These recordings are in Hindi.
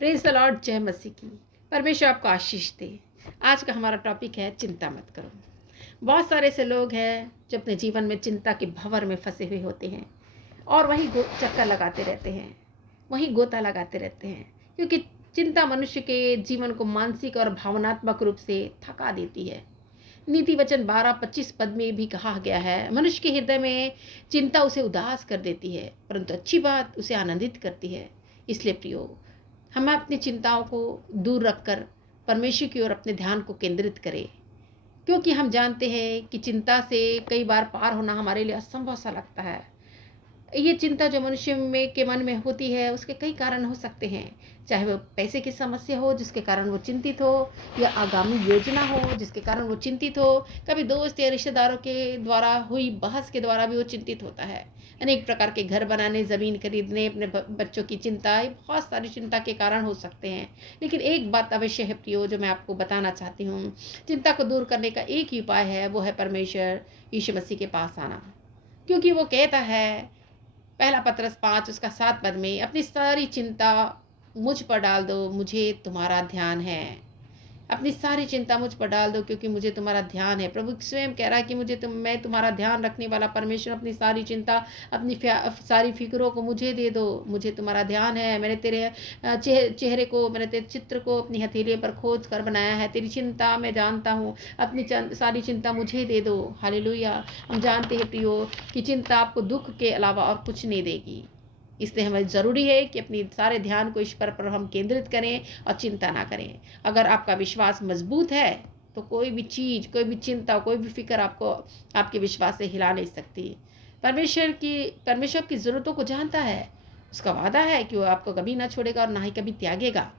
प्रेज़ द लॉर्ड, जय मसीह की। परमेश्वर आपको आशीष दे। आज का हमारा टॉपिक है चिंता मत करो। बहुत सारे ऐसे लोग हैं जो अपने जीवन में चिंता के भंवर में फंसे हुए होते हैं और वहीं चक्कर लगाते रहते हैं, वहीं गोता लगाते रहते हैं, क्योंकि चिंता मनुष्य के जीवन को मानसिक और भावनात्मक रूप से थका देती है। नीति वचन 12-25 पद में भी कहा गया है, मनुष्य के हृदय में चिंता उसे उदास कर देती है, परंतु अच्छी बात उसे आनंदित करती है। इसलिए प्रियो, हम अपनी चिंताओं को दूर रखकर परमेश्वर की ओर अपने ध्यान को केंद्रित करें, क्योंकि हम जानते हैं कि चिंता से कई बार पार होना हमारे लिए असंभव सा लगता है। ये चिंता जो मनुष्य में के मन में होती है, उसके कई कारण हो सकते हैं। चाहे वो पैसे की समस्या हो जिसके कारण वो चिंतित हो, या आगामी योजना हो जिसके कारण वो चिंतित हो। कभी दोस्त या रिश्तेदारों के द्वारा हुई बहस के द्वारा भी वो चिंतित होता है। अनेक प्रकार के घर बनाने, ज़मीन खरीदने, अपने बच्चों की चिंता, ये बहुत सारी चिंता के कारण हो सकते हैं। लेकिन एक बात अवश्य है प्रियो, जो मैं आपको बताना चाहती हूँ। चिंता को दूर करने का एक ही उपाय है, वो है परमेश्वर यीशु मसीह के पास आना। क्योंकि वो कहता है, पहला पत्रस 5 उसका 7 पद में, अपनी सारी चिंता मुझ पर डाल दो, मुझे तुम्हारा ध्यान है। अपनी सारी चिंता मुझ पर डाल दो, क्योंकि मुझे तुम्हारा ध्यान है। प्रभु स्वयं कह रहा है कि मैं तुम्हारा ध्यान रखने वाला परमेश्वर। अपनी सारी चिंता, अपनी सारी फिक्रों को मुझे दे दो, मुझे तुम्हारा ध्यान है। मैंने तेरे चेहरे को, मैंने तेरे चित्र को अपनी हथेली पर खोद कर बनाया है। तेरी चिंता मैं जानता हूँ, अपनी सारी चिंता मुझे दे दो। हालेलुया। हम जानते हैं प्रियो कि चिंता आपको दुख के अलावा और कुछ नहीं देगी। इसलिए हमें ज़रूरी है कि अपनी सारे ध्यान को ईश्वर पर हम केंद्रित करें और चिंता ना करें। अगर आपका विश्वास मजबूत है तो कोई भी चीज़, कोई भी चिंता, कोई भी फिक्र आपको आपके विश्वास से हिला नहीं सकती। परमेश्वर की ज़रूरतों को जानता है। उसका वादा है कि वो आपको कभी ना छोड़ेगा और ना ही कभी त्यागेगा।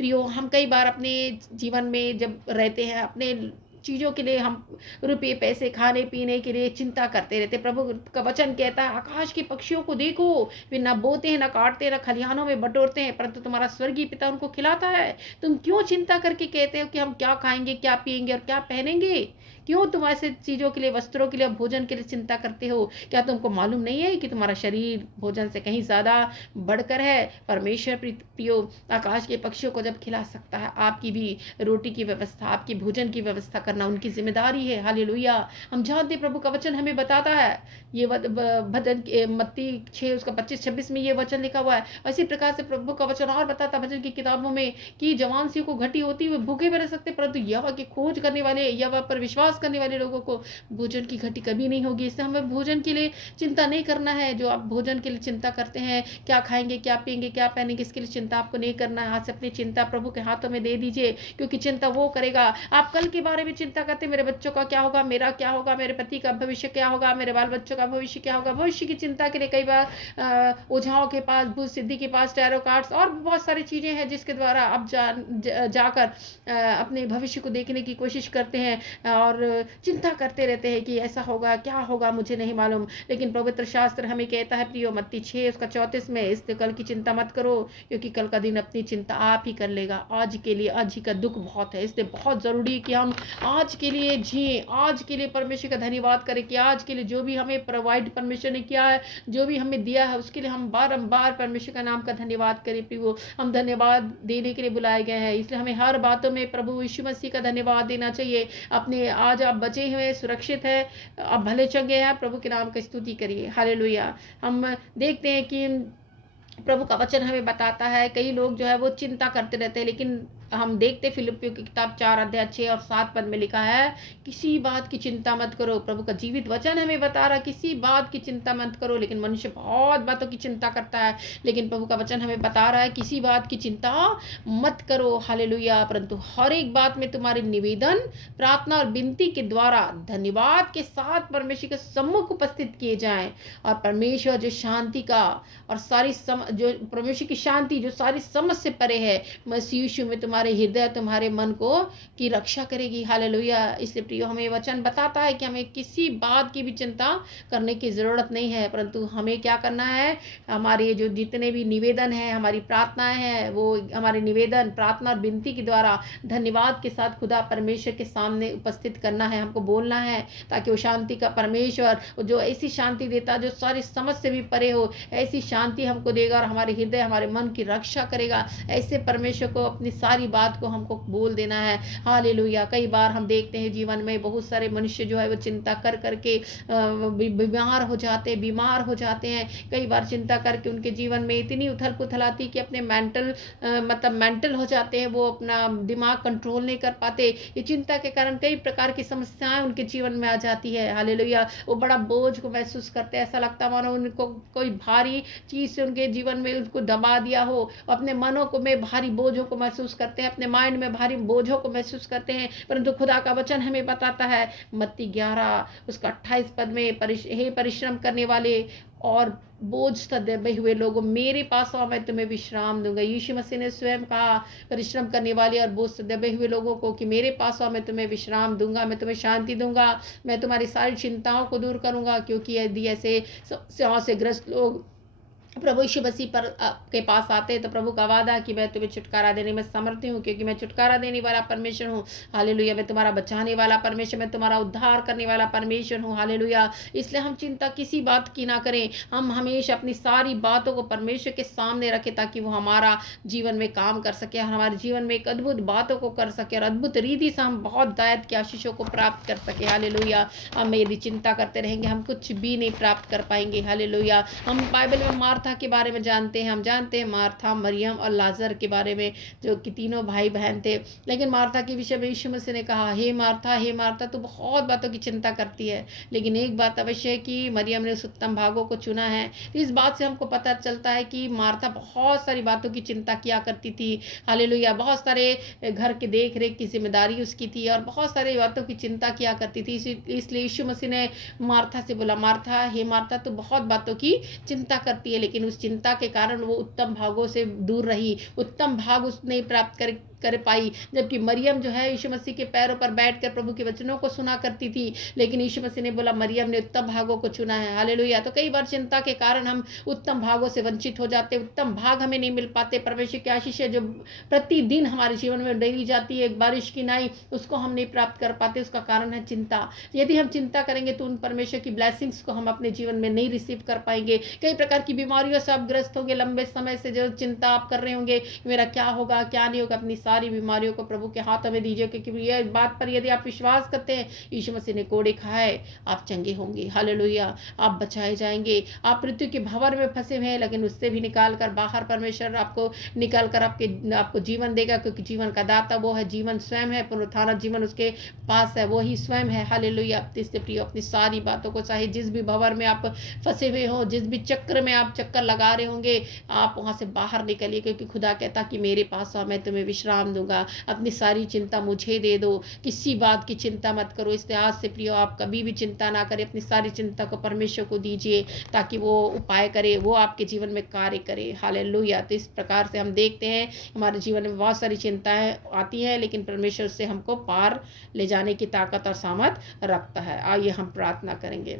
प्रियो, हम कई बार अपने जीवन में जब रहते हैं, अपने चीज़ों के लिए हम रुपये पैसे, खाने पीने के लिए चिंता करते रहते। प्रभु का वचन कहता है, आकाश के पक्षियों को देखो, वे ना बोते हैं, ना काटते हैं, ना खलिहानों में बटोरते हैं, परंतु तुम्हारा स्वर्गीय पिता उनको खिलाता है। तुम क्यों चिंता करके कहते हो कि हम क्या खाएंगे, क्या पिएंगे और क्या पहनेंगे? क्यों तुम ऐसे चीज़ों के लिए, वस्त्रों के लिए, भोजन के लिए चिंता करते हो? क्या तुमको मालूम नहीं है कि तुम्हारा शरीर भोजन से कहीं ज़्यादा बढ़कर है? परमेश्वर प्रियो आकाश के पक्षियों को जब खिला सकता है, आपकी भी रोटी की व्यवस्था, आपकी भोजन की व्यवस्था करना उनकी जिम्मेदारी है। हालेलुया। हम जानते प्रभु का वचन हमें बताता है, ये भजन मत्ती 6 उसका 25-26 में ये वचन लिखा हुआ है। इसी प्रकार से प्रभु का वचन और बताता भजन की किताबों में कि जवान सी को घटी होती हुए भूखे भी रह सकते, परंतु यहोवा की खोज करने वाले, यहोवा पर विश्वास करने वाले लोगों को भोजन की घटी कभी नहीं होगी। इससे हमें भोजन के लिए चिंता नहीं करना है। जो आप भोजन के लिए चिंता करते हैं, क्या खाएंगे, क्या पिएंगे, क्या पहनेंगे, इसके लिए चिंता आपको नहीं करना है। आज से अपनी चिंता प्रभु के हाथों में दे दीजिए, क्योंकि चिंता वो करेगा। आप कल के बारे में चिंता करते, मेरे बच्चों का क्या होगा, मेरा क्या होगा, मेरे पति का भविष्य क्या होगा, मेरे बाल बच्चों का भविष्य क्या होगा। भविष्य की चिंता के लिए कई बार ओझाओं के पास, भूत सिद्धि के पास, टैरो कार्ड्स और बहुत सारी चीज़ें हैं जिसके द्वारा आप जाकर अपने भविष्य को देखने की कोशिश करते हैं और चिंता करते रहते हैं कि ऐसा होगा, क्या होगा, मुझे नहीं मालूम। लेकिन पवित्र शास्त्र हमें कहता है प्रियो, मत्ती 6 उसका 34 में, इसलिए कल की चिंता मत करो, क्योंकि कल का दिन अपनी चिंता आप ही कर लेगा। आज के लिए, आज ही का दुख बहुत है, इसलिए बहुत ज़रूरी है कि हम आज के लिए जिए, आज के लिए परमेश्वर का धन्यवाद करें कि आज के लिए जो भी हमें प्रोवाइड परमेश्वर ने किया है, जो भी हमें दिया है, उसके लिए हम बारंबार परमेश्वर का नाम का धन्यवाद करें। प्रियो, हम धन्यवाद देने के लिए बुलाए गए हैं, इसलिए हमें हर बातों में प्रभु यीशु मसीह का धन्यवाद देना चाहिए। अपने आज आप बचे हुए, सुरक्षित है, आप भले चंगे हैं, प्रभु के नाम की स्तुति करिए। हालेलुया। हम देखते हैं कि प्रभु का वचन हमें बताता है, कई लोग जो है वो चिंता करते रहते हैं, लेकिन हम देखते फिलिपियों की किताब 4 अध्याय 6 और 7 पद में लिखा है, किसी बात की चिंता मत करो। प्रभु का जीवित वचन हमें बता रहा है, किसी बात की चिंता मत करो। लेकिन मनुष्य बहुत बातों की चिंता करता है, लेकिन प्रभु का वचन हमें बता रहा है, किसी बात की चिंता मत करो। हालेलुया। परंतु हर एक बात में तुम्हारे निवेदन, प्रार्थना और विनती के द्वारा धन्यवाद के साथ परमेश्वर के सम्मुख उपस्थित किए जाएं, और परमेश्वर जो शांति का और जो परमेश्वर की शांति जो सारी समझ से परे है, मसीह यीशु में तुम्हारे हृदय, तुम्हारे मन को की रक्षा करेगी। हालेलुया। इसलिए प्रियो, हमें वचन बताता है कि हमें किसी बात की भी चिंता करने की ज़रूरत नहीं है, परंतु हमें क्या करना है, हमारे जो जितने भी निवेदन हैं, हमारी प्रार्थनाएं हैं, वो हमारे निवेदन, प्रार्थना और विनती के द्वारा धन्यवाद के साथ खुदा परमेश्वर के सामने उपस्थित करना है, हमको बोलना है, ताकि वो शांति का परमेश्वर जो ऐसी शांति देता जो सारी समझ से भी परे हो, ऐसी शांति हमको देगा करेगा और हमारे हृदय हमारे मन की रक्षा करेगा। ऐसे परमेश्वर को अपनी सारी बात को हमको बोल देना है। हालेलुया। कई बार हम देखते हैं जीवन में बहुत सारे मनुष्य जो है वो चिंता कर करके बीमार हो जाते हैं। कई बार चिंता करके उनके जीवन में इतनी उथल पुथल आती कि अपने मेंटल हो जाते हैं, वो अपना दिमाग कंट्रोल नहीं कर पाते। ये चिंता के कारण कई प्रकार की समस्याएं उनके जीवन में आ जाती है। हालेलुया। वो बड़ा बोझ को महसूस करते हैं, ऐसा लगता है मानो उनको कोई भारी चीज से उनके जीवन में उनको दबा दिया हो। अपने मनों को में भारी बोझों को महसूस करते हैं, अपने माइंड में भारी बोझों को महसूस करते हैं। परंतु खुदा का वचन हमें बताता है, मत्ती 11 उसका 28 पद में, हे परिश्रम करने वाले और बोझ दबे हुए लोगों, मेरे पास आओ, मैं तुम्हें विश्राम दूंगा। यीशु मसीह ने स्वयं कहा परिश्रम करने वाले और बोझ से दबे हुए लोगों को कि मेरे पास आओ, मैं तुम्हें विश्राम दूंगा, मैं तुम्हें शांति दूंगा, मैं तुम्हारी सारी चिंताओं को दूर करूंगा। क्योंकि यदि ऐसे समस्याओं से ग्रस्त लोग प्रभु यीशु मसीह पर के पास आते हैं तो प्रभु का वादा कि मैं तुम्हें छुटकारा देने में समर्थ हूँ, क्योंकि मैं छुटकारा देने वाला परमेश्वर हूँ। हालेलुया। मैं तुम्हारा बचाने वाला परमेश्वर, मैं तुम्हारा उद्धार करने वाला परमेश्वर हूँ। हालेलुया। इसलिए हम चिंता किसी बात की ना करें, हम हमेशा अपनी सारी बातों को परमेश्वर के सामने रखें ताकि वो हमारा जीवन में काम कर सके, हमारे जीवन में एक अद्भुत बातों को कर सके और अद्भुत रीति से हम बहुत दायद के आशीषों को प्राप्त कर सके। हालेलुया। हम यदि चिंता करते रहेंगे हम कुछ भी नहीं प्राप्त कर पाएंगे। हालेलुया। हम बाइबल में मार्था के बारे में जानते हैं, हम जानते हैं मार्था, मरियम और लाजर के बारे में, जो कि तीनों भाई बहन थे। लेकिन मार्था के विषय में यीशु मसीह ने कहा, हे मार्था, तू बहुत बातों की चिंता करती है, लेकिन एक बात अवश्य है कि मरियम ने उस उत्तम भागों को चुना है। तो इस बात से हमको पता चलता है कि मार्था बहुत सारी बातों की चिंता किया करती थी। हालेलुया। बहुत सारे घर के देख रेख की जिम्मेदारी उसकी थी और बहुत सारी बातों की चिंता किया करती थी। इसलिए यीशु मसीह ने मार्था से बोला, मार्था, हे मार्था, तू बहुत बातों की चिंता करती है, लेकिन उस चिंता के कारण वो उत्तम भागों से दूर रही, उत्तम भाग उसने प्राप्त कर पाई। जबकि मरियम जो है यीशु मसीह के पैरों पर बैठकर प्रभु के वचनों को सुना करती थी, लेकिन यीशु मसीह ने बोला मरियम ने उत्तम भागों को चुना है। हालेलुया। तो कई बार चिंता के कारण हम उत्तम भागों से वंचित हो जाते, उत्तम भाग हमें नहीं मिल पाते। परमेश्वर की आशीष है जो प्रतिदिन हमारे जीवन में डाली जाती है, बारिश की नाई, उसको हम नहीं प्राप्त कर पाते। उसका कारण है चिंता। यदि हम चिंता करेंगे तो उन परमेश्वर की ब्लेसिंग्स को हम अपने जीवन में नहीं रिसीव कर पाएंगे। कई प्रकार की बीमारियों से आप ग्रस्त होंगे, लंबे समय से जो चिंता आप कर रहे होंगे, मेरा क्या होगा क्या नहीं होगा, अपनी सारी बीमारियों को प्रभु के हाथों में दीजिए, क्योंकि यह बात पर यदि आप विश्वास करते हैं, यीशु मसीह ने कोड़े खाए, आप चंगे होंगे। हालेलुया। आप बचाए जाएंगे। आप मृत्यु के भंवर में फंसे हुए हैं, लेकिन उससे भी निकाल कर बाहर परमेश्वर आपको निकाल कर आपको जीवन देगा, क्योंकि जीवन का दाता वो है, जीवन स्वयं है, पुनरुत्थान जीवन उसके पास है, वो ही स्वयं है। हालेलुया। इससे प्रिय अपनी सारी बातों को, चाहे जिस भी भंवर में आप फंसे हुए हो, जिस भी चक्र में आप चक्कर लगा रहे होंगे, आप वहां से बाहर निकलिए, क्योंकि खुदा कहता कि मेरे पास आओ, मैं तुम्हें विश्राम दूंगा। अपनी सारी चिंता मुझे दे दो, किसी बात की चिंता मत करो। इसलिए आज से प्रियो आप कभी भी चिंता ना करें, अपनी सारी चिंता को परमेश्वर को दीजिए ताकि वो उपाय करे, वो आपके जीवन में कार्य करे। हालेलुया। तो इस प्रकार से हम देखते हैं हमारे जीवन में बहुत सारी चिंताएं आती हैं, लेकिन परमेश्वर से हमको पार ले जाने की ताकत और सामर्थ रखता है। आइए हम प्रार्थना करेंगे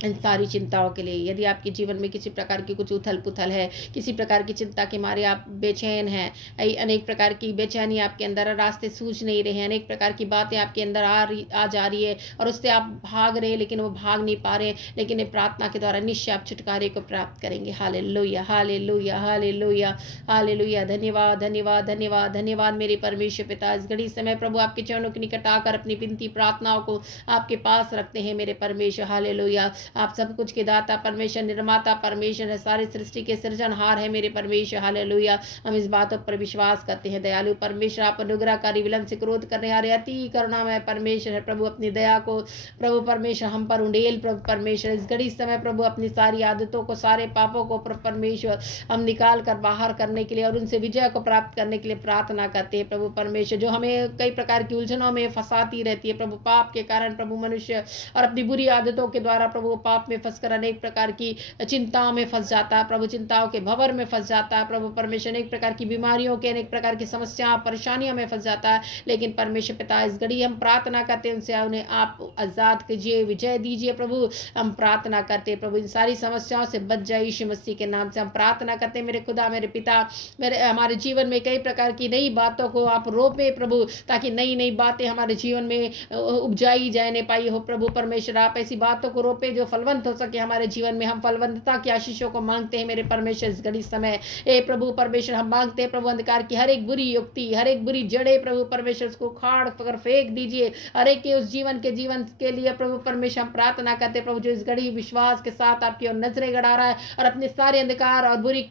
इन सारी चिंताओं के लिए। यदि आपके जीवन में किसी प्रकार की कुछ उथल पुथल है, किसी प्रकार की चिंता के मारे आप बेचैन हैं, अनेक प्रकार की बेचैनी आपके अंदर, रास्ते सूझ नहीं रहे हैं, अनेक प्रकार की बातें आपके अंदर आ जा रही है और उससे आप भाग रहे हैं, लेकिन वो भाग नहीं पा रहे हैं, लेकिन प्रार्थना के द्वारा निश्चय आप छुटकारे को प्राप्त करेंगे। Hallelujah, hallelujah, hallelujah, hallelujah. धन्यवाद, धन्यवाद, धन्यवाद, धन्यवाद मेरे परमेश्वर पिता। इस घड़ी समय प्रभु आपके चरणों के निकट आकर अपनी विनती प्रार्थनाओं को आपके पास रखते हैं मेरे परमेश्वर। हालेलुया। आप सब कुछ के दाता परमेश्वर, निर्माता परमेश्वर है, सारी सृष्टि के सृजनहार है मेरे परमेश्वर। हालेलुया। हम इस बातों पर विश्वास करते हैं। दयालु परमेश्वर, आप अनुग्रहकारी, विलंब से क्रोध करने वाले, अति करुणामय परमेश्वर है। प्रभु अपनी दया को प्रभु परमेश्वर हम पर उंडेल प्रभु परमेश्वर। इस घड़ी समय प्रभु अपनी सारी आदतों को, सारे पापों को प्रभु परमेश्वर हम निकाल कर बाहर करने के लिए और उनसे विजय को प्राप्त करने के लिए प्रार्थना करते हैं प्रभु परमेश्वर। जो हमें कई प्रकार की उलझनों में फंसाती रहती है प्रभु, पाप के कारण प्रभु मनुष्य और अपनी बुरी आदतों के द्वारा प्रभु पाप में फंसकर अनेक प्रकार की चिंताओं में फंस जाता है प्रभु, चिंताओं के भंवर में फंस जाता है प्रभु परमेश्वर, अनेक प्रकार की बीमारियों के, अनेक प्रकार की समस्याओं परेशानियों में फंस जाता है। लेकिन परमेश्वर पिता, इस घड़ी हम प्रार्थना करते हैं उनसे उन्हें आप आजाद कीजिए, विजय दीजिए प्रभु। हम प्रार्थना करते हैं प्रभु इन सारी समस्याओं से बच जाए यीशु मसीह के नाम से हम प्रार्थना करते हैं। मेरे खुदा, मेरे पिता, मेरे हमारे जीवन में कई प्रकार की नई बातों को आप रोपे प्रभु, ताकि नई नई बातें हमारे जीवन में उपजाई जाए नहीं पाई हो प्रभु परमेश्वर। आप ऐसी बातों को रोपे जो फलवंत हो सके हमारे जीवन में। हम फलवंतता की आशीषों को मांगते हैं मेरे परमेश्वर इस घड़ी समय। हे प्रभु परमेश्वर, हम मांगते हैं प्रभु अंधकार की हर एक बुरी युक्ति, हर एक बुरी जड़े प्रभु परमेश्वर उसको उखाड़ कर फेंक दीजिए। हर एक के उस जीवन के लिए प्रभु परमेश्वर हम प्रार्थना करते प्रभु, जो इस घड़ी विश्वास के साथ आपकी ओर नजरें गड़ा रहा है और अपने सारे अंधकार और बुरी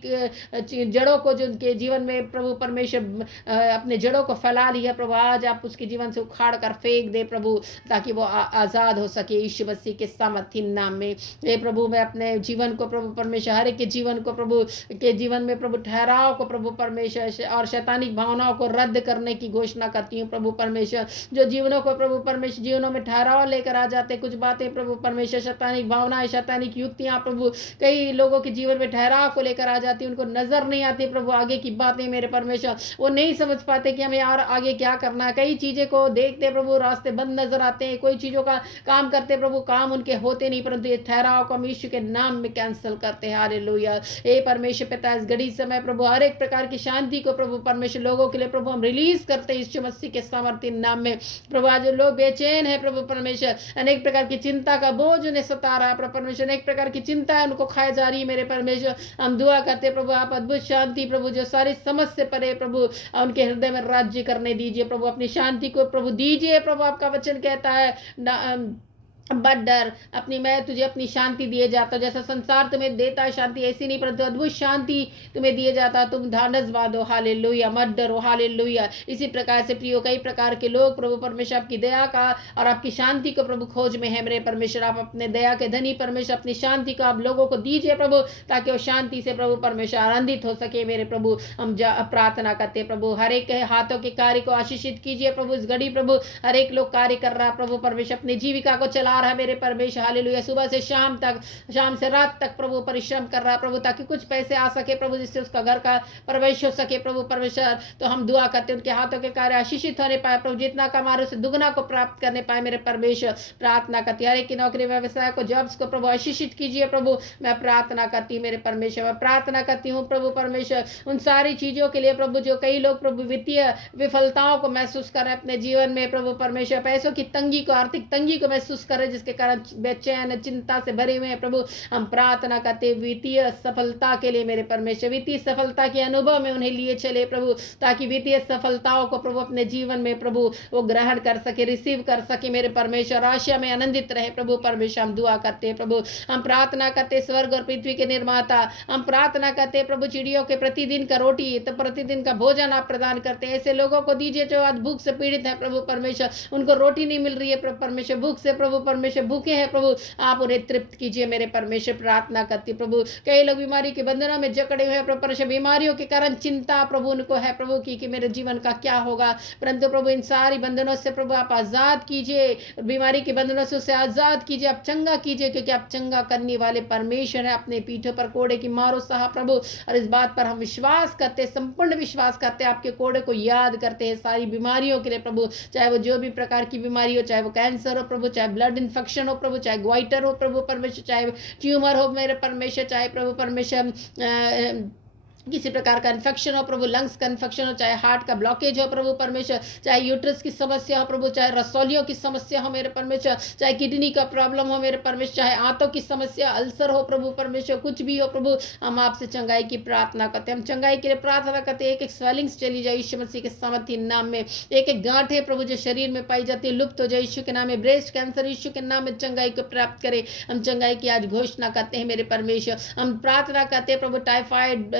जड़ों को जो उनके जीवन में प्रभु परमेश्वर अपने जड़ों को फैला ली है प्रभु, आज आप उसके जीवन से उखाड़ कर फेंक दे प्रभु, ताकि वो आजाद हो सके यीशु मसीह के सामर्थी नाम में। हे प्रभु, मैं अपने जीवन को प्रभु परमेश्वर, हर एक के जीवन को प्रभु के जीवन में प्रभु ठहराव को प्रभु परमेश्वर और शैतानिक भावनाओं को रद्द करने की घोषणा करती हूँ प्रभु परमेश्वर। जो जीवनों को प्रभु परमेश्वर जीवनों में ठहराव लेकर आ जाते कुछ बातें प्रभु परमेश्वर, शैतानिक भावनाएं, शैतानिक युक्तियां प्रभु कई लोगों के जीवन में ठहराव को लेकर आ जाती, उनको नजर नहीं आती प्रभु आगे की बातें मेरे परमेश्वर, वो नहीं समझ पाते कि हमें यार आगे क्या करना है। कई चीजें को देखते प्रभु रास्ते बंद नजर आते हैं, कोई चीजों का काम करते प्रभु काम उनके होते नहीं, परंतु ये ठहराव को हम यीशु के नाम में कैंसिल करते हैं। हालेलुया। हे परमेश्वर पिता, इस घड़ी समय प्रभु हर एक प्रकार की शांति को प्रभु परमेश्वर लोगों के लिए प्रभु हम रिलीज करते हैं यीशु मसीह के सामर्थ्य नाम में। प्रभु आज लोग बेचैन है प्रभु परमेश्वर, अनेक प्रकार की चिंता का बोझ उन्हें सता रहा है प्रभु परमेश्वर, अनेक प्रकार की चिंता है उनको खाए जा रही है मेरे परमेश्वर। हम दुआ करते प्रभु आप अद्भुत शांति प्रभु जो सारी समझ से परे प्रभु उनके हृदय में राज्य करने दीजिए प्रभु, अपनी शांति को प्रभु दीजिए प्रभु। आपका वचन कहता है बट डर अपनी, मैं तुझे अपनी शांति दिए जाता, जैसा संसार तुम्हें देता है शांति ऐसी नहीं परंतु अद्भुत शांति तुम्हें दिए जाता, तुम धानस बांधो। हालेलुया। मत डरो। हालेलुया। इसी प्रकार से प्रियो कई प्रकार के लोग प्रभु परमेश्वर आपकी दया का और आपकी शांति को प्रभु खोज में है मेरे परमेश्वर। आप अपने दया के धनी परमेश्वर अपनी शांति को आप लोगों को दीजिए प्रभु, ताकि वो शांति से प्रभु परमेश्वर आनंदित हो सके मेरे प्रभु। हम प्रार्थना करते प्रभु हर एक हाथों के कार्य को आशीषित कीजिए प्रभु। इस घड़ी प्रभु हर एक लोग कार्य कर रहा है प्रभु परमेश्वर, अपनी जीविका को चला रहा है मेरे परमेश्वर। हालेलुया। सुबह से शाम तक, शाम से रात तक प्रभु परिश्रम कर रहा है प्रभु, ताकि कुछ पैसे आ सके प्रभु, जिससे उसका घर का प्रवेश हो सके प्रभु परमेश्वर। तो हम दुआ करते उनके हाथों के कार्य आशीषित होने पाए प्रभु, जितना कमा रहे उसे दुगना को प्राप्त करने पाए मेरे परमेश्वर। प्रार्थना करती हर एक की नौकरी व्यवसाय को जॉब्स को प्रभु आशीषित कीजिए प्रभु। मैं प्रार्थना करती हूँ मेरे परमेश्वर, मैं प्रार्थना करती हूँ प्रभु परमेश्वर उन सारी चीजों के लिए प्रभु जो कई लोग प्रभु वित्तीय विफलताओं को महसूस कर रहे अपने जीवन में प्रभु परमेश्वर, पैसों की तंगी को, आर्थिक तंगी को महसूस कर रहे, जिसके कारण बेचैन चिंता से भरे हुए हैं प्रभु। हम प्रार्थना करते वित्तीय सफलता के लिए मेरे परमेश्वर, वित्तीय सफलता के अनुभव में उन्हें लिए चले प्रभु, ताकि वित्तीय सफलताओं को प्रभु अपने जीवन में प्रभु वो ग्रहण कर सके, रिसीव कर सके मेरे परमेश्वर, आशा में आनंदित रहे प्रभु परमेश्वर। हम दुआ करते हैं प्रभु, हम प्रार्थना करते स्वर्ग और पृथ्वी के निर्माता, हम प्रार्थना करते प्रभु चिड़ियों के प्रतिदिन का रोटी तो प्रतिदिन का भोजन आप प्रदान करते हैं, ऐसे लोगों को दीजिए जो आज भूख से पीड़ित है प्रभु परमेश्वर, उनको रोटी नहीं मिल रही है प्रभु परमेश्वर, भूख से प्रभु परमेश्वर भूखे हैं प्रभु, आप उन्हें तृप्त कीजिए मेरे परमेश्वर। प्रार्थना करती प्रभु कई लोग बीमारी के बंधनों में जकड़े हुए हैं प्रभु परमेश्वर, बीमारियों के कारण चिंता प्रभु उनको है प्रभु की कि मेरे जीवन का क्या होगा, परंतु प्रभु इन सारी बंधनों से प्रभु आप आजाद कीजिए, बीमारी के बंधनों से उसे आजाद कीजिए, आप चंगा कीजिए, क्योंकि आप चंगा करने वाले परमेश्वर है। अपने पीठों पर कोड़े की मारो साहब प्रभु, और इस बात पर हम विश्वास करते, संपूर्ण विश्वास करते, आपके कोड़े को याद करते हैं सारी बीमारियों के लिए प्रभु, चाहे वो जो भी प्रकार की बीमारी हो, चाहे वो कैंसर हो प्रभु, चाहे ब्लड इन्फेक्शन हो प्रभु, चाहे ग्वाइटर हो प्रभु परमेश्वर, चाहे ट्यूमर हो मेरे परमेश्वर, चाहे प्रभु परमेश्वर किसी प्रकार का इन्फेक्शन हो प्रभु, लंग्स का इन्फेक्शन हो, चाहे हार्ट का ब्लॉकेज हो प्रभु परमेश्वर, चाहे यूट्रस की समस्या हो प्रभु, चाहे रसौलियों की समस्या हो मेरे परमेश्वर, चाहे किडनी का प्रॉब्लम हो मेरे परमेश्वर, चाहे आंतों की समस्या, अल्सर हो प्रभु परमेश्वर, कुछ भी हो प्रभु, हम आपसे चंगाई की प्रार्थना करते हैं। हम चंगाई के लिए प्रार्थना करते हैं, एक एक स्वेलिंग्स चली जाए यीशु मसीह के सामर्थ्य नाम में, एक एक गांठें प्रभु जो शरीर में पाई जाती है लुप्त हो जाए यीशु के नाम में, ब्रेस्ट कैंसर यीशु के नाम में चंगाई को प्राप्त करे। हम चंगाई की आज घोषणा करते हैं मेरे परमेश्वर। हम प्रार्थना करते हैं प्रभु टाइफाइड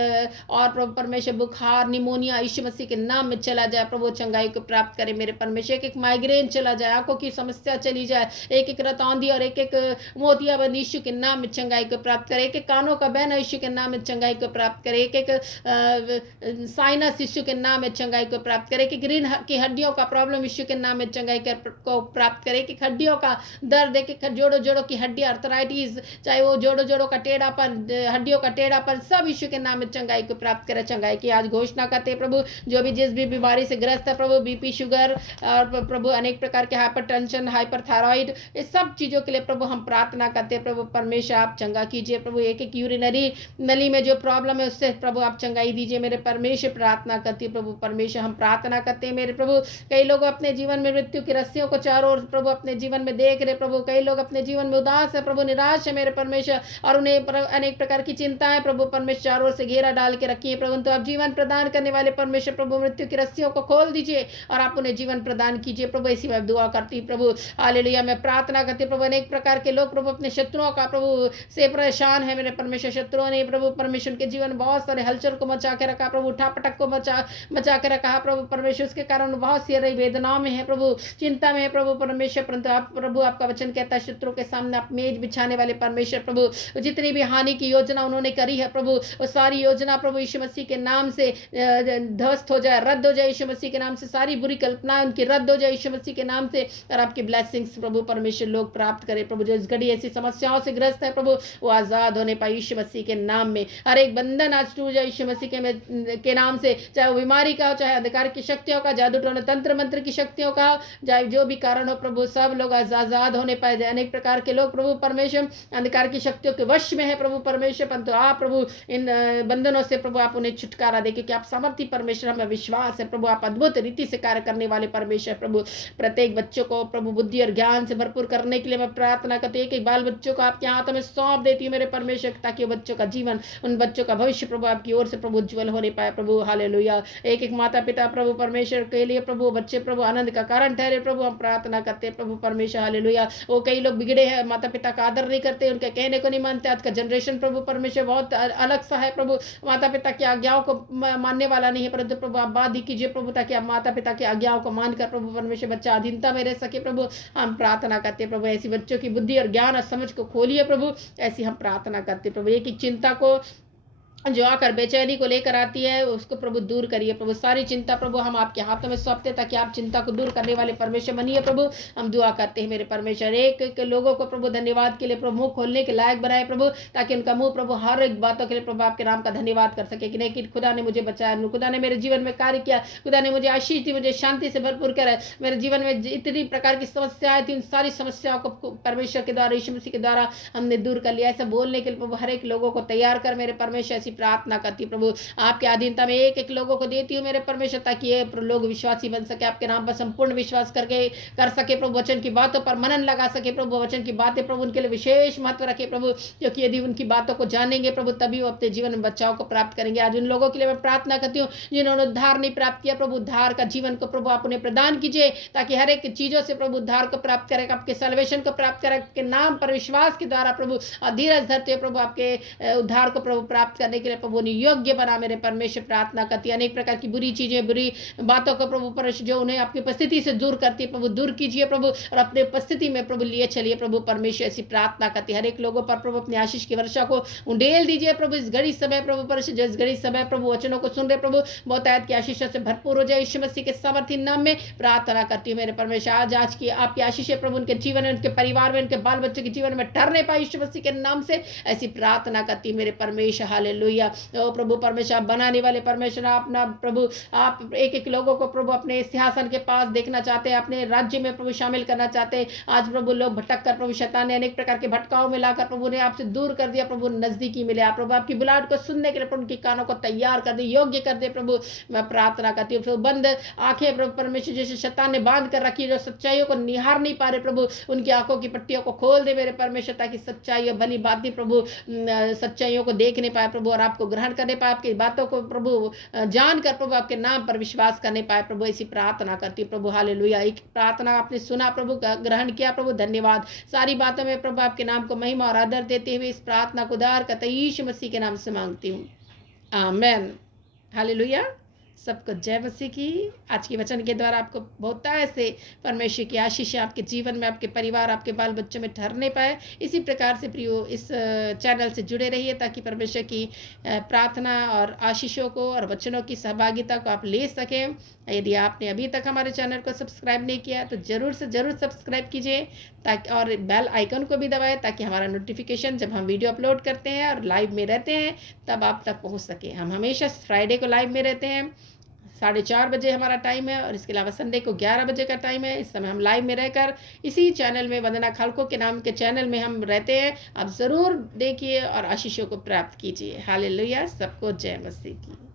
और प्रभु परमेश्वर बुखार, निमोनिया यीशु मसीह के नाम में चला जाए प्रभु, चंगाई को प्राप्त करे मेरे परमेश्वर। एक एक माइग्रेन चला जाए, आंखों की समस्या चली जाए, एक एक रतौंधी और एक एक मोतियाबंद यीशु के नाम में चंगाई को प्राप्त करे, एक एक कानों का बहना यीशु के नाम में चंगाई को प्राप्त करे, एक एक साइनस यीशु के नाम में चंगाई को प्राप्त करे, एक एक रीढ़ की हड्डियों का प्रॉब्लम यीशु के नाम में चंगाई को प्राप्त करे, एक एक हड्डियों का दर्द, एक एक जोड़ों की हड्डी अर्थराइटिस, चाहे वो जोड़ों का टेढ़ापन, हड्डियों का टेढ़ापन, सब यीशु के नाम में चंगाई को प्राप्त करे, चंगाई की आज घोषणा करते हैं प्रभु। जो भी जिस भी बीमारी से ग्रस्त है प्रभु, बीपी, शुगर और प्रभु अनेक प्रकार के हाइपरटेंशन, हाइपरथायराइड, इस सब चीज़ों के लिए प्रभु हम प्रार्थना करते हैं प्रभु। परमेश्वर आप चंगा कीजिए प्रभु। एक एक यूरिनरी नली में जो प्रॉब्लम है उससे प्रभु आप चंगाई दीजिए मेरे परमेश्वर। प्रार्थना करती है प्रभु। परमेश्वर हम प्रार्थना करते हैं मेरे प्रभु। कई लोग अपने जीवन में मृत्यु की रस्सियों को चारों ओर प्रभु अपने जीवन में देख रहे प्रभु। कई लोग अपने जीवन में उदास है प्रभु, निराश है मेरे परमेश्वर, और उन्हें अनेक प्रकार की चिंताएं प्रभु परमेश्वर चारों ओर से घेरा डाल के रखी है प्रभु। तो आप जीवन प्रदान करने वाले परमेश्वर प्रभु, मृत्यु की रस्सियों को खोल दीजिए और आप उन्हें जीवन प्रदान कीजिए प्रभु। इसी में दुआ करती प्रभु। हालेलुया। मैं प्रार्थना करती प्रभु। अनेक प्रकार के लोग प्रभु अपने शत्रुओं का प्रभु से परेशान है मेरे परमेश्वर। शत्रुओं ने प्रभु परमेश्वर के जीवन बहुत सारे हलचल को मचा के रखा प्रभु, उठा पटक को मचा के रखा प्रभु परमेश्वर। उसके कारण बहुत सी वेदनाओं में है प्रभु, चिंता में है प्रभु परमेश्वर। परंतु आप प्रभु, आपका वचन कहता है शत्रु के सामने आप मेज बिछाने वाले परमेश्वर प्रभु। जितनी भी हानि की योजना उन्होंने करी है प्रभु, वो सारी योजना प्रभु यीशु मसीह के नाम से ध्वस्त हो जाए, रद्द हो जाए यीशु मसीह के नाम से। सारी बुरी कल्पनाएं उनकी रद्द हो जाए यीशु मसीह के नाम से, और आपकी ब्लेसिंग्स प्रभु परमेश्वर लोग प्राप्त करे प्रभु। जो इस घड़ी ऐसी समस्याओं से ग्रस्त है प्रभु, वो आजाद होने पाए यीशु मसीह के नाम में। हर एक बंधन आज टूट जाए यीशु मसीह के नाम से, चाहे वो बीमारी का हो, चाहे अंधकार की शक्तियों का, जादू टोना तंत्र मंत्र की शक्तियों का, चाहे जो भी कारण हो प्रभु, सब लोग आजाद होने पाए जाए। अनेक प्रकार के लोग प्रभु परमेश्वर अंधकार की शक्तियों के वश में है प्रभु परमेश्वर। परंतु आप प्रभु इन बंधनों से प्रभु आप उन्हें छुटकारा दे, क्योंकि आप सामर्थी परमेश्वर, हमें विश्वास है प्रभु आप अद्भुत रीति से कार्य करने वाले परमेश्वर प्रभु। प्रत्येक बच्चों को प्रभु बुद्धि और ज्ञान से भरपूर करने के लिए मैं प्रार्थना करती हूँ। एक एक बाल बच्चों को आपके हाथों में सौंप देती हूँ मेरे परमेश्वर, ताकि बच्चों का जीवन, उन बच्चों का भविष्य प्रभु आपकी ओर से प्रभु उज्ज्वल होने पाए प्रभु। हालेलुया। एक एक माता पिता प्रभु परमेश्वर के लिए प्रभु बच्चे प्रभु आनंद का कारण ठहरे प्रभु, हम प्रार्थना करते हैं प्रभु परमेश्वर। हालेलुया। वो कई लोग बिगड़े हैं, माता पिता का आदर नहीं करते, उनके कहने को नहीं मानते। आज का जनरेशन प्रभु परमेश्वर बहुत अलग सा है प्रभु, माता पिता की आज्ञाओं को मानने वाला नहीं है। परंतु प्रभु आप बात ही कीजिए प्रभु, ताकि आप माता पिता की आज्ञाओं को मानकर प्रभु परमेश्वर बच्चा अधीनता में रह सके प्रभु। हम प्रार्थना करते हैं प्रभु, ऐसी बच्चों की बुद्धि और ज्ञान और समझ को खोलिए प्रभु। ऐसी हम प्रार्थना करते प्रभु। एक एक चिंता को जो आकर बेचैनी को लेकर आती है उसको प्रभु दूर करिए प्रभु। सारी चिंता प्रभु हम आपके हाथों में सौंपते, ताकि आप चिंता को दूर करने वाले परमेश्वर बनिए प्रभु। हम दुआ करते हैं मेरे परमेश्वर। एक एक लोगों को प्रभु धन्यवाद के लिए प्रभु मुंह खोलने के लायक बनाए प्रभु, ताकि उनका मुंह प्रभु हर एक बातों के लिए प्रभु आपके नाम का धन्यवाद कर सके, कि नहीं कि खुदा ने मुझे बचाया, खुदा ने मेरे जीवन में कार्य किया, खुदा ने मुझे आशीष दी, मुझे शांति से भरपूर करा। मेरे जीवन में इतनी प्रकार की समस्याएं थी, उन सारी समस्याओं को परमेश्वर के द्वारा, यीशु मसीह के द्वारा हमने दूर कर लिया। ऐसा बोलने के लिए प्रभु हर एक लोगों को तैयार कर मेरे परमेश्वर। ऐसी प्रार्थना करती प्रभु, आपके अधीनता में एक एक लोगों को देती हूँ मेरे परमेश्वर, ताकि ये लोग विश्वासी बन सके, आपके नाम पर संपूर्ण विश्वास कर सके प्रभु। वचन की बातों पर मनन लगा सके प्रभु। वचन की बातें प्रभु उनके लिए विशेष महत्व रखे प्रभु, क्योंकि यदि उनकी बातों को जानेंगे प्रभु, तभी वो अपने जीवन में बच्चाओं को प्राप्त करेंगे। आज उन लोगों के लिए मैं प्रार्थना करती हूँ जिन्होंने उद्धार नहीं प्राप्त किया प्रभु, उद्धार का जीवन को प्रभु आप उन्हें प्रदान कीजिए, ताकि हर एक चीजों से प्रभु उद्धार को प्राप्त करें, आपके सल्वेशन को प्राप्त करें, आपके नाम पर विश्वास के द्वारा प्रभु धीरज धरते प्रभु आपके उद्धार को प्रभु प्राप्त करने के लिए प्रभु योग्य बना मेरे परमेश्वर। प्रार्थना करती है अनेक प्रकार की बुरी चीजें, बुरी बातों को प्रभु परमेश्वर जो उन्हें आपकी उपस्थिति से दूर करती है प्रभु, दूर कीजिए प्रभु, और अपने उपस्थिति में प्रभु लिए चलिए प्रभु परमेश्वर। ऐसी प्रार्थना करती है हर एक लोगों पर प्रभु अपनी आशीष की वर्षा को उंडेल दीजिए प्रभु। इस घड़ी समय प्रभु परमेश्वर, जो इस घड़ी समय प्रभु वचनों को सुन रहे प्रभु, बहुत आयत की आशीषों से भरपूर हो जाए यीशु मसीह के सामर्थी नाम में प्रार्थना करती हूँ मेरे परमेश्वर। आज की आपकी आशीषें प्रभु उनके जीवन में, उनके परिवार में, उनके बाल बच्चों के जीवन में ठहरने पाए यीशु मसीह के नाम से। ऐसी प्रार्थना करती हूँ मेरे परमेश्वर। हालेलुया। ओ प्रभु परमेश्वर, बनाने वाले परमेश्वर, आप ना प्रभु आप एक एक लोगों को प्रभु अपने सिंहासन के पास देखना चाहते हैं, अपने राज्य में प्रभु शामिल करना चाहते हैं। आज प्रभु लोग भटक कर प्रभु शैतान ने अनेक प्रकार के भटकाव में लाकर प्रभु ने आपसे दूर कर दिया प्रभु, नजदीकी मिले। आप प्रभु आपकी बुलाहट को सुनने के लिए प्रभु उनकी कानों को तैयार कर दे, योग्य कर दे प्रभु। मैं प्रार्थना करती हूँ प्रभु, बंद आंखें प्रभु परमेश्वर जैसे शैतान ने बांध कर रखी, जो सच्चाइयों को निहार नहीं पा रहे प्रभु, उनकी आंखों की पट्टियों को खोल दे मेरे परमेश्वर, ताकि सच्चाई और भली बातें प्रभु सच्चाइयों को देखने पाए प्रभु, और आपको ग्रहण करने पाए, आपकी बातों को प्रभु जानकर प्रभु आपके नाम पर विश्वास करने पाए प्रभु। ऐसी प्रार्थना करती हूँ प्रभु। हालेलुया। एक प्रार्थना आपने सुना प्रभु, ग्रहण किया प्रभु, धन्यवाद। सारी बातों में प्रभु आपके नाम को महिमा और आदर देते हुए इस प्रार्थना को उद्धारकर्ता यीशु मसीह के नाम से मांगती हूँ, आमेन। हालेलुया। सबको जय मसीह की। आज के वचन के द्वारा आपको बहुतायत से परमेश्वर की आशीष आपके जीवन में, आपके परिवार, आपके बाल बच्चों में ठहरने पाए। इसी प्रकार से प्रियो इस चैनल से जुड़े रहिए ताकि परमेश्वर की प्रार्थना और आशीषों को और वचनों की सहभागिता को आप ले सकें। यदि आपने अभी तक हमारे चैनल को सब्सक्राइब नहीं किया तो ज़रूर से ज़रूर सब्सक्राइब कीजिए, ताकि और बेल आइकन को भी दबाएं ताकि हमारा नोटिफिकेशन जब हम वीडियो अपलोड करते हैं और लाइव में रहते हैं तब आप तक पहुंच सके। हम हमेशा फ्राइडे को लाइव में रहते हैं, 4:30 बजे हमारा टाइम है, और इसके अलावा संडे को 11 बजे का टाइम है। इस समय हम लाइव में रहकर इसी चैनल में, वंदना खालको के नाम के चैनल में हम रहते हैं। आप ज़रूर देखिए और आशीषों को प्राप्त कीजिए। हालेलुया। सबको जय मसीह की।